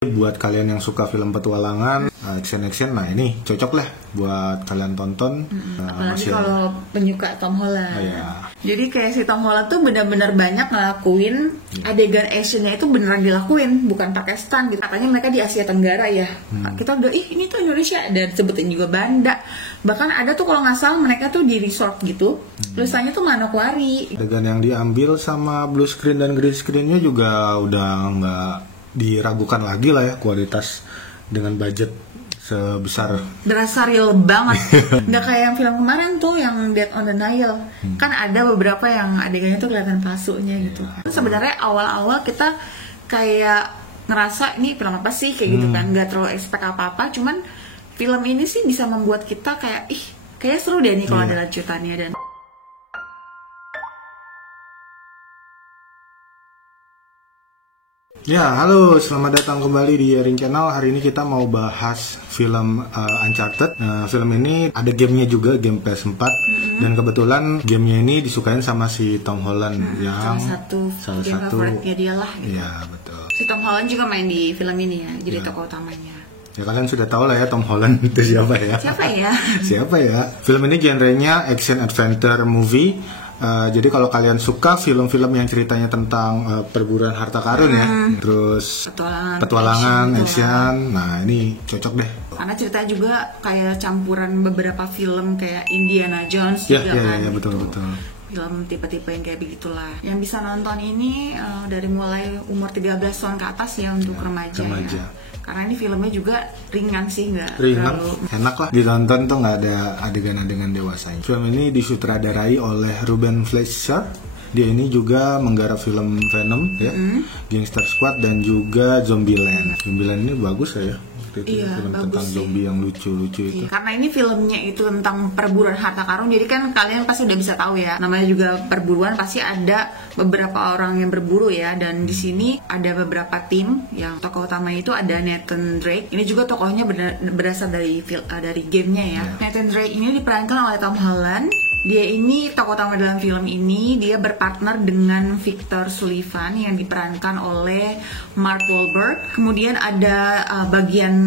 Buat kalian yang suka film petualangan, action, nah ini cocok lah buat kalian tonton. Apalagi kalau penyuka Tom Holland. Ya. Jadi kayak si Tom Holland tuh benar-benar banyak ngelakuin adegan actionnya itu beneran dilakuin, bukan pakai stunt gitu. Katanya mereka di Asia Tenggara ya. Kita udah ini tuh Indonesia, dan sebutin juga Banda. Bahkan ada tuh kalau nggak salah mereka tuh di resort gitu. Tulisannya tuh Manokwari. Adegan yang diambil sama blue screen dan green screennya juga udah nggak diragukan lagi lah ya, kualitas dengan budget sebesar. Berasa real banget. Nggak kayak yang film kemarin tuh yang Dead on the Nile. Kan ada beberapa yang adegannya tuh kelihatan palsunya gitu. Sebenarnya awal-awal kita kayak ngerasa ini film apa sih kayak gitu kan, nggak terlalu expect apa-apa. Cuman film ini sih bisa membuat kita kayak kayak seru deh nih kalau ada lanjutannya. Dan Ya, halo, selamat datang kembali di Yaring Channel. Hari ini kita mau bahas film Uncharted. Film ini ada gamenya juga, game PS4. Dan kebetulan gamenya ini disukain sama si Tom Holland yang salah satu favoritnya dia lah gitu. Iya, betul. Si Tom Holland juga main di film ini ya, jadi tokoh utamanya. Ya kalian sudah tahu lah ya Tom Holland itu siapa ya? Siapa ya? Film ini genrenya action adventure movie. Jadi kalau kalian suka film-film yang ceritanya tentang perburuan harta karun ya, terus petualangan, action, nah ini cocok deh. Karena ceritanya juga kayak campuran beberapa film kayak Indiana Jones juga kan. Iya, betul. Film tipe-tipe yang kayak begitulah. Yang bisa nonton ini dari mulai umur 13 tahun ke atas ya untuk remaja. Ya. Karena ini filmnya juga ringan sih, nggak terlalu enak lah ditonton tuh, nggak ada adegan-adegan dewasa. Film ini disutradarai oleh Ruben Fleischer. Dia ini juga menggarap film Venom ya, Gangster Squad dan juga Zombieland. Zombieland ini bagus ya. Film tentang zombie yang lucu-lucu itu. Karena ini filmnya itu tentang perburuan harta karun, jadi kan kalian pasti udah bisa tahu ya. Namanya juga perburuan, pasti ada beberapa orang yang berburu ya. Dan di sini ada beberapa tim. Yang tokoh utama itu ada Nathan Drake. Ini juga tokohnya berasal dari gamenya ya. Nathan Drake ini diperankan oleh Tom Holland. Dia ini tokoh utama dalam film ini. Dia berpartner dengan Victor Sullivan yang diperankan oleh Mark Wahlberg. Kemudian ada bagian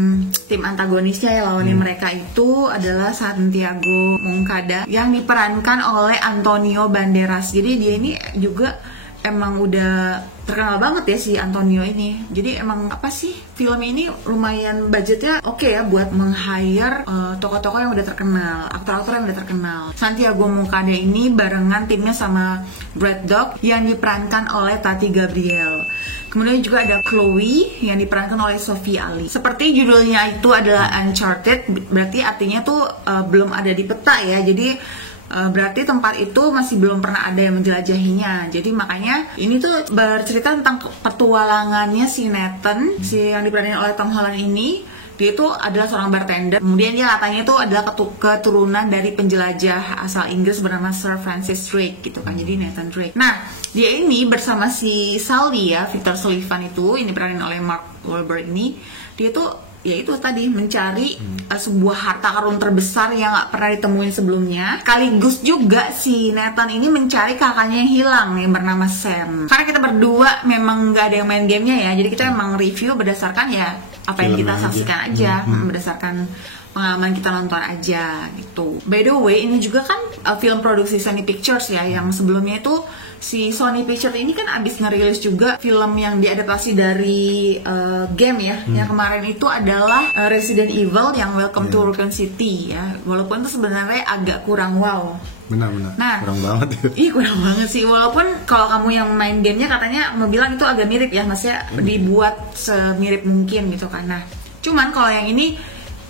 tim antagonisnya ya, lawannya mereka itu adalah Santiago Moncada yang diperankan oleh Antonio Banderas. Jadi dia ini juga emang udah terkenal banget ya si Antonio ini. Jadi emang apa sih, film ini lumayan budgetnya oke ya buat meng-hire tokoh-tokoh yang udah terkenal, aktor-aktor yang udah terkenal. Santiago Moncada ini barengan timnya sama Brad Dourif yang diperankan oleh Tati Gabrielle. Kemudian juga ada Chloe yang diperankan oleh Sophie Ali. Seperti judulnya itu adalah Uncharted, berarti artinya tuh belum ada di peta ya. Jadi berarti tempat itu masih belum pernah ada yang menjelajahinya. Jadi makanya ini tuh bercerita tentang petualangannya si Nathan, si yang diperanin oleh Tom Holland ini. Dia itu adalah seorang bartender. Kemudian dia katanya itu adalah keturunan dari penjelajah asal Inggris bernama Sir Francis Drake gitu kan. Jadi Nathan Drake. Nah, dia ini bersama si Sully ya, Victor Sullivan itu, ini diperanin oleh Mark Wahlberg ini. Dia tuh ya itu tadi mencari sebuah harta karun terbesar yang gak pernah ditemuin sebelumnya. Sekaligus juga si Nathan ini mencari kakaknya yang hilang yang bernama Sam. Karena kita berdua memang gak ada yang main gamenya ya, jadi kita memang review berdasarkan ya apa yang kita saksikan aja, berdasarkan pengalaman kita nonton aja gitu. By the way, ini juga kan film produksi Sony Pictures ya, yang sebelumnya itu si Sony Pictures ini kan abis ngerilis juga film yang diadaptasi dari game ya. Yang kemarin itu adalah Resident Evil yang Welcome to Raccoon City ya. Walaupun itu sebenarnya agak kurang wow. Benar. Nah, kurang banget. Iya, kurang banget sih. Walaupun kalau kamu yang main gamenya katanya mau bilang itu agak mirip ya, maksudnya dibuat semirip mungkin gitu kan. Nah, cuman kalau yang ini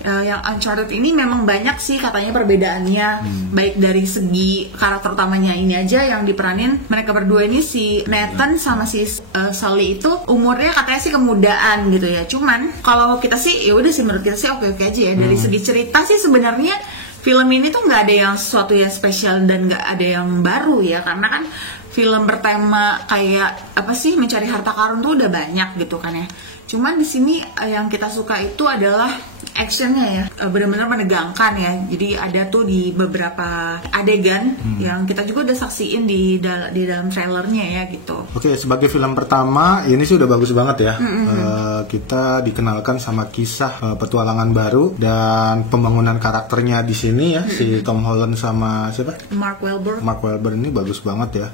yang Uncharted ini memang banyak sih katanya perbedaannya, baik dari segi karakter utamanya ini aja yang diperanin mereka berdua ini, si Nathan sama si Sully itu umurnya katanya sih kemudaan gitu ya. Cuman kalau kita sih ya udah sih, menurut kita sih oke aja ya. Dari segi cerita sih sebenarnya film ini tuh nggak ada yang sesuatu yang spesial dan nggak ada yang baru ya, karena kan film bertema kayak apa sih, mencari harta karun tuh udah banyak gitu kan ya. Cuman di sini yang kita suka itu adalah actionnya ya benar-benar menegangkan ya. Jadi ada tuh di beberapa adegan yang kita juga udah saksiin di dalam trailernya ya gitu. Oke, sebagai film pertama ini sih udah bagus banget ya. Kita dikenalkan sama kisah petualangan baru dan pembangunan karakternya di sini ya. Si Tom Holland sama siapa? Mark Wahlberg ini bagus banget ya.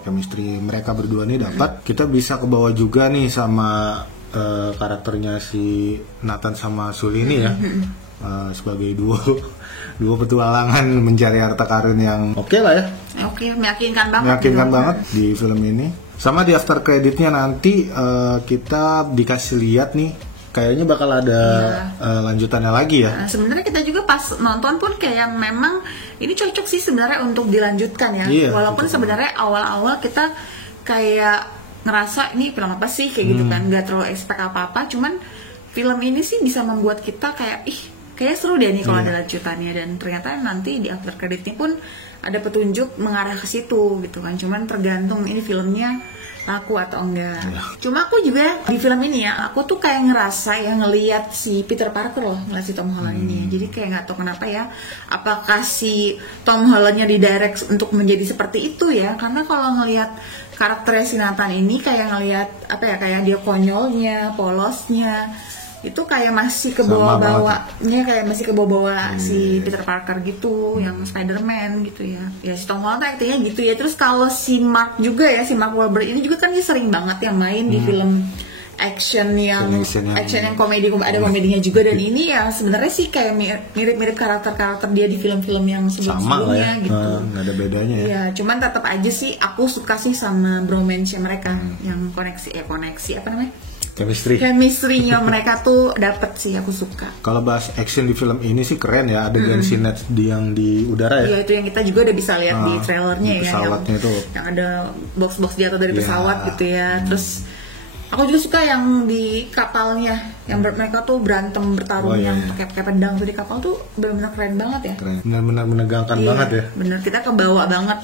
Chemistry mereka berdua nih dapat. Kita bisa kebawa juga nih sama karakternya si Nathan sama Sully ini ya. Sebagai duo petualangan mencari harta karun yang oke lah ya. Oke, meyakinkan banget di film ini. Sama di after creditnya nanti kita dikasih lihat nih, kayaknya bakal ada lanjutannya lagi ya. Sebenarnya kita juga pas nonton pun kayak memang ini cocok sih sebenarnya untuk dilanjutkan ya. Walaupun sebenarnya awal-awal kita kayak ngerasa ini film apa sih kayak gitu kan, nggak terlalu expect apa-apa. Cuman film ini sih bisa membuat kita kayak kayak seru deh nih kalau ada lanjutannya. Dan ternyata nanti di after creditnya pun ada petunjuk mengarah ke situ gitu kan. Cuman tergantung ini filmnya laku atau enggak. Cuma aku juga di film ini ya, aku tuh kayak ngerasa ya ngelihat si Peter Parker loh, ngeliat si Tom Holland ini. Jadi kayak nggak tahu kenapa ya, apakah si Tom Hollandnya didirect untuk menjadi seperti itu ya? Karena kalau ngelihat karakternya si Nathan ini kayak ngelihat apa ya, kayak dia konyolnya, polosnya, itu kayak masih ke bawah-bawahnya, kayak masih ke bawah-bawah si Peter Parker gitu, yang Spider-Man gitu ya. Ya si Tom Holland aktingnya gitu ya. Terus kalau si Mark juga ya, si Mark Wahlberg ini juga kan dia sering banget yang main di film action yang komedi, ada komedinya juga. Dan ini ya sebenarnya sih kayak mirip-mirip karakter-karakter dia di film-film yang sebelumnya gitu. Nggak ada bedanya ya. Ya, cuman tetap aja sih aku suka sih sama bromance-nya mereka, yang koneksi apa namanya? Chemistry-nya mereka tuh dapet sih, aku suka. Kalau bahas action di film ini sih keren ya, adegan sinet yang di udara ya. Iya, itu yang kita juga udah bisa lihat di trailernya ya, yang ada box-box jatuh dari pesawat gitu ya. Terus aku juga suka yang di kapalnya, yang mereka tuh berantem bertarung yang pakai pedang tuh di kapal tuh benar-benar keren banget ya. Keren. Benar-benar menegangkan banget ya. Bener, kita kebawa banget.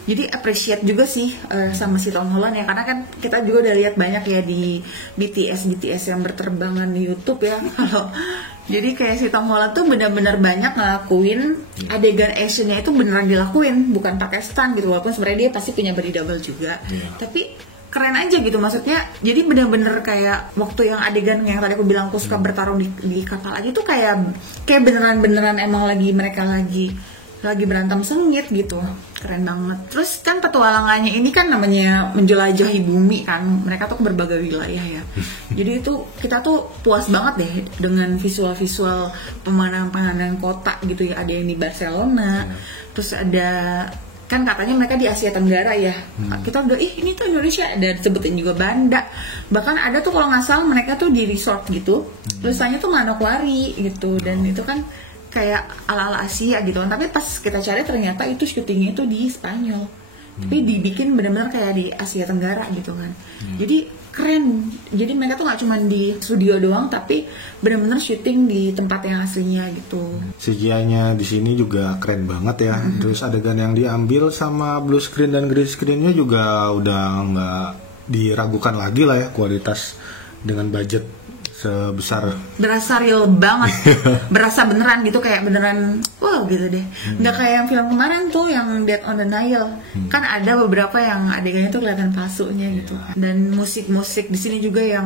Jadi appreciate juga sih sama si Tom Holland ya, karena kan kita juga udah lihat banyak ya di BTS yang berterbangan di YouTube ya. Jadi kayak si Tom Holland tuh benar-benar banyak ngelakuin adegan actionnya itu beneran dilakuin, bukan pakai stunt gitu. Walaupun sebenarnya dia pasti punya body double juga, tapi keren aja gitu maksudnya. Jadi bener-bener kayak waktu yang adegan yang tadi aku bilang aku suka bertarung di kapal aja tuh kayak beneran emang mereka lagi berantem sengit gitu. Keren banget. Terus kan petualangannya ini kan namanya menjelajahi bumi kan, mereka tuh ke berbagai wilayah ya. Jadi itu kita tuh puas banget deh dengan visual pemandangan kota gitu ya. Ada yang di Barcelona, terus ada kan katanya mereka di Asia Tenggara ya. Kita udah ini tuh Indonesia, dan sebutin juga Banda. Bahkan ada tuh kalau nggak salah mereka tuh di resort gitu, tulisannya tuh Manokwari gitu. Dan itu kan kayak ala-ala Asia gitu kan. Tapi pas kita cari ternyata itu syutingnya itu di Spanyol. Tapi dibikin benar-benar kayak di Asia Tenggara gitu kan. Jadi keren. Jadi mereka tuh nggak cuma di studio doang, tapi benar-benar syuting di tempat yang aslinya gitu. CGI-nya di sini juga keren banget ya. Terus adegan yang diambil sama blue screen dan green screen-nya juga udah nggak diragukan lagi lah ya, kualitas dengan budget sebesar. Berasa real banget. Berasa beneran gitu, kayak beneran wow gitu deh. Nggak kayak yang film kemarin tuh yang Dead on the Nile. Kan ada beberapa yang adegannya tuh kelihatan palsunya gitu. Dan musik-musik di sini juga yang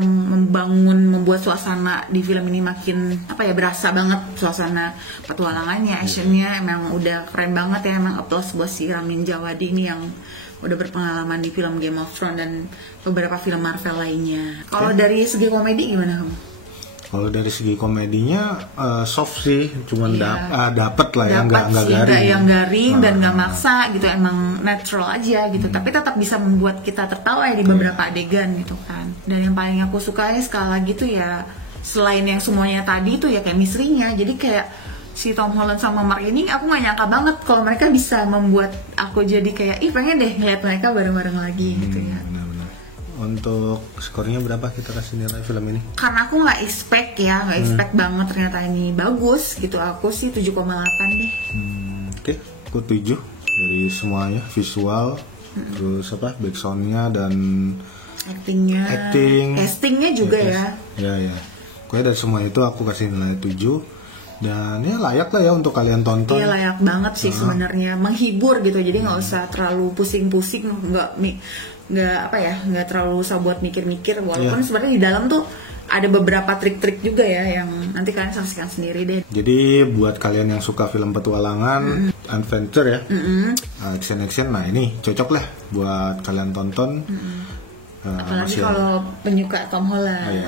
membuat suasana di film ini makin berasa banget suasana petualangannya, actionnya emang udah keren banget ya. Emang applause buat si Ramin Djawadi ini yang udah berpengalaman di film Game of Thrones dan beberapa film Marvel lainnya. Kalau dari segi komedi gimana kamu? Kalau dari segi komedinya soft sih, cuman dapet lah ya, nggak garing dan nggak maksa gitu, emang natural aja gitu. Tapi tetap bisa membuat kita tertawa ya di beberapa adegan gitu kan. Dan yang paling aku suka sekali lagi tuh ya, selain yang semuanya tadi tuh ya chemistry-nya. Jadi kayak si Tom Holland sama Mark ini aku gak nyangka banget kalau mereka bisa membuat aku jadi kayak pengen deh ngeliat mereka bareng-bareng lagi gitu ya. Benar-benar. Untuk skornya berapa kita kasih nilai film ini? Karena aku gak expect banget ternyata ini bagus gitu. Aku sih 7,8 deh. Oke, aku 7 dari semuanya, visual, terus back sound-nya dan castingnya juga ya. Ya. Aku Pokoknya dari semua itu aku kasih nilai 7. Dan ya layak lah ya untuk kalian tonton. Iya layak banget sih sebenarnya, menghibur gitu. Jadi nggak usah terlalu pusing-pusing, nggak terlalu usah buat mikir-mikir. Walaupun sebenarnya di dalam tuh ada beberapa trik-trik juga ya yang nanti kalian saksikan sendiri deh. Jadi buat kalian yang suka film petualangan, adventure ya, action, nah ini cocok lah buat kalian tonton. Apalagi kalau penyuka Tom Holland.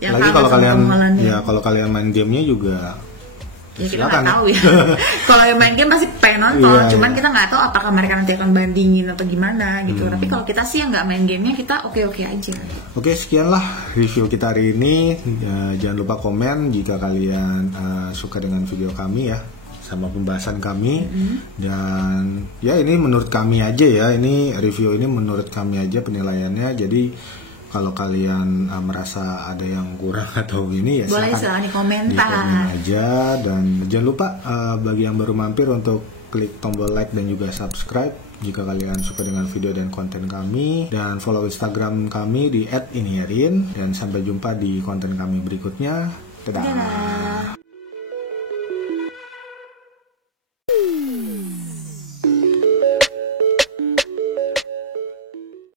Yang apalagi kalau kalian kalau kalian main gamenya juga. Ya kita nggak tahu ya. Kalau yang main game pasti pengen nonton, cuman kita nggak tahu apakah mereka nanti akan bandingin atau gimana gitu. Tapi kalau kita sih yang nggak main gamenya, kita oke aja. Oke, sekianlah review kita hari ini. Jangan lupa komen jika kalian suka dengan video kami ya, sama pembahasan kami. Dan ya ini menurut kami aja ya, ini review ini menurut kami aja penilaiannya. Jadi kalau kalian merasa ada yang kurang atau ini ya boleh silahkan di komen aja. Dan jangan lupa bagi yang baru mampir untuk klik tombol like dan juga subscribe jika kalian suka dengan video dan konten kami, dan follow Instagram kami di @iniherin. Dan sampai jumpa di konten kami berikutnya. Dadah.